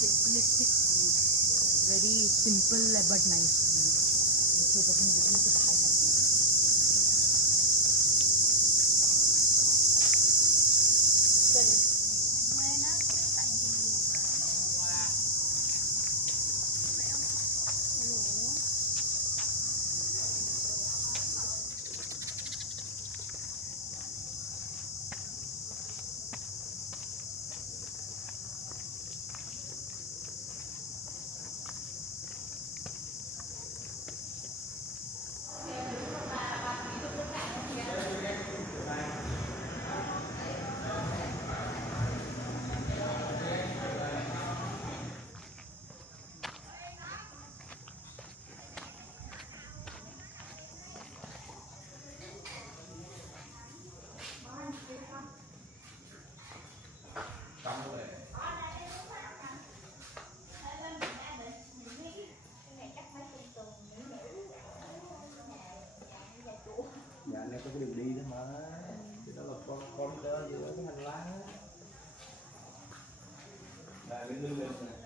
simplistic, very simple but nice. So talking between the high happy. Dạ anh em có cái đường đi đó mà, thì đó là con đó giữa cái hành lang á. Là bên lưng lên này.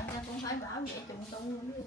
bạn ra cũng phải bảo vệ trùng tu nữa.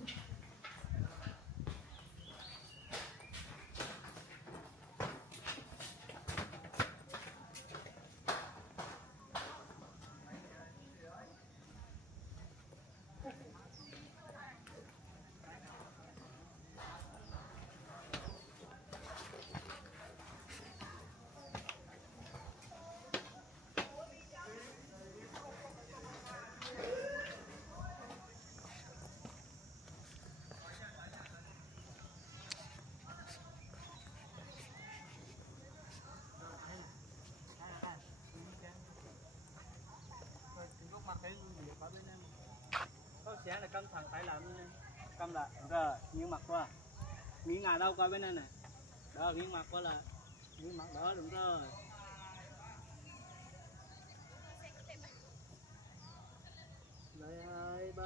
Sẽ là cân thẳng tay làm nên cầm lại rồi nghiêng mặt qua, nghiêng ngả đâu coi bên này này, đó nghiêng mặt qua là nghiêng mặt đó, đúng rồi. Đây 2 3.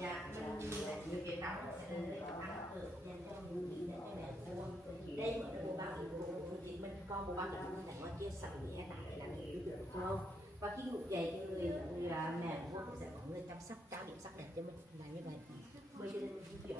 Dạ, nhiều chuyện đó sẽ lên đây ăn được dành cho những gì để cho mẹ cô. Đây một cái bộ bao thì của chị mình con bộ bao là mình đã có chia sẻ với hai bạn là người được không? Và khi ngủ dậy thì người mẹ của cô cũng sẽ có người chăm sóc cao điểm sắc đẹp cho mình là như vậy. Bây giờ mình di chuyển.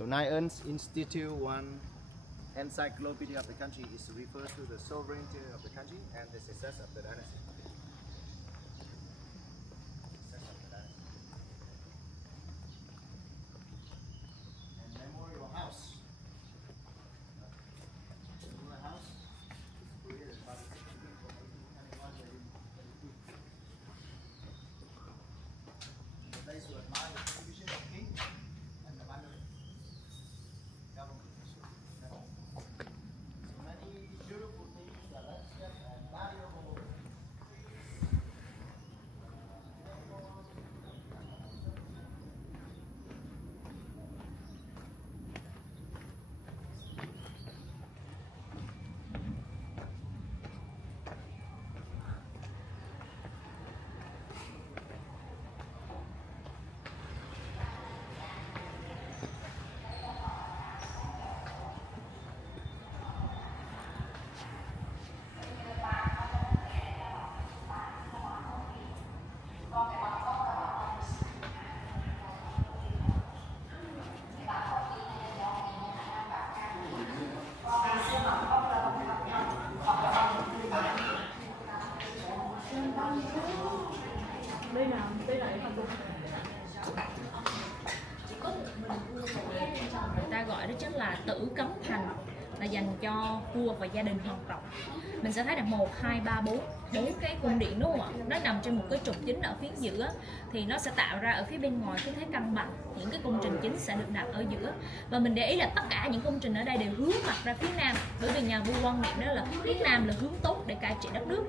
So Nyeon's Institute one encyclopedia of the country is refers to the sovereignty of the country and the success of the dynasty. Success of the dynasty. And memorial house. Memorial house is created by the Constitution from 1821 to 1832. The place to admire the contribution of the king and the minor government. So many beautiful things, the landscape and valuable. Đây nào, đây là cái gì? Người ta gọi đó chính là Tử Cấm Thành, là dành cho vua và gia đình hoàng tộc. Mình sẽ thấy là 1, 2, 3, 4 cái cung điện đúng không ạ? Nó nằm trên một cái trục chính ở phía giữa, thì nó sẽ tạo ra ở phía bên ngoài cái thế cân bằng, những cái công trình chính sẽ được đặt ở giữa. Và mình để ý là tất cả những công trình ở đây đều hướng mặt ra phía nam, bởi vì nhà vua quan niệm đó là phía nam là hướng tốt để cai trị đất nước.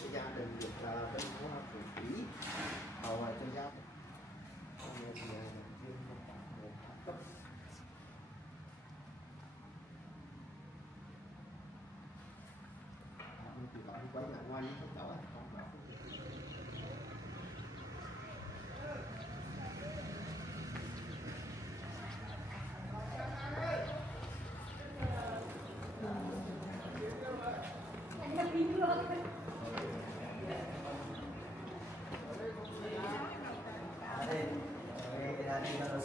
Cái gia đình được bên phố Phú Quý hầu trên gia đình cấp thì gọi quay lại ngoài những cái cháu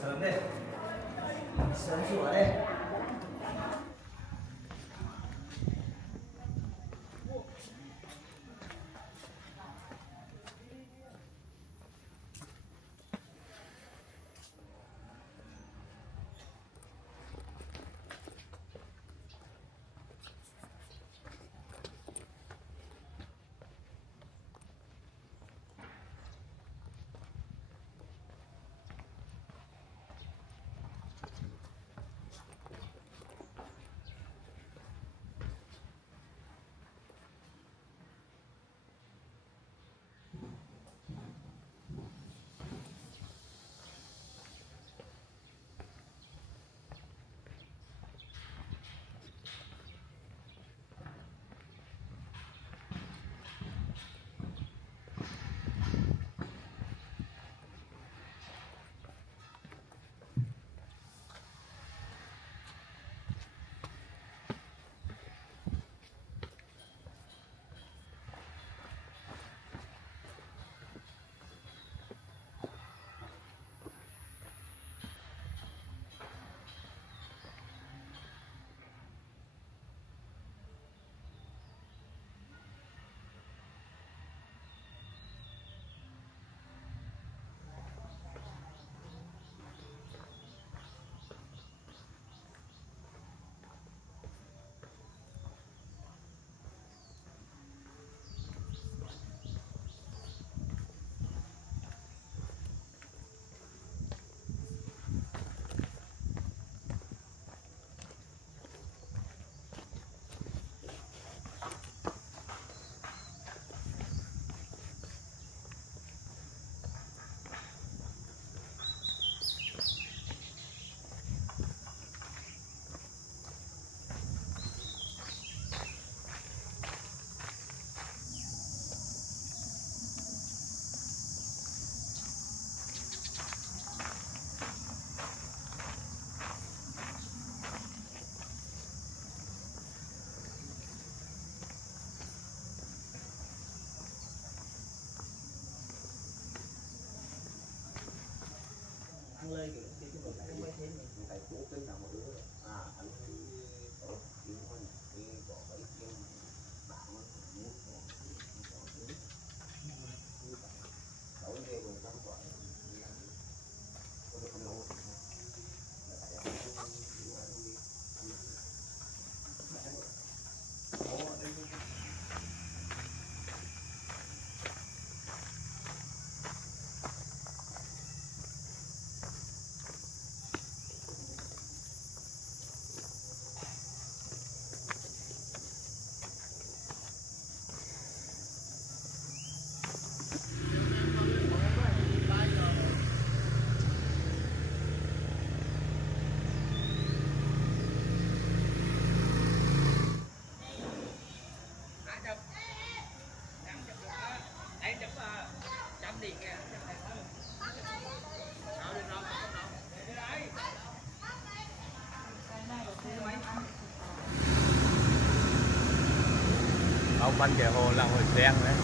sớm đây, sớm rửa đây. lời kiểu thì chúng tôi không thấy mình thầy cố tính là một đứa anh có chuyện của mình đi bỏ bảy chuyện bạn nó muốn đổi theo một năm gọi có được không lâu ông bánh kẹo hồ là hồi đen đấy.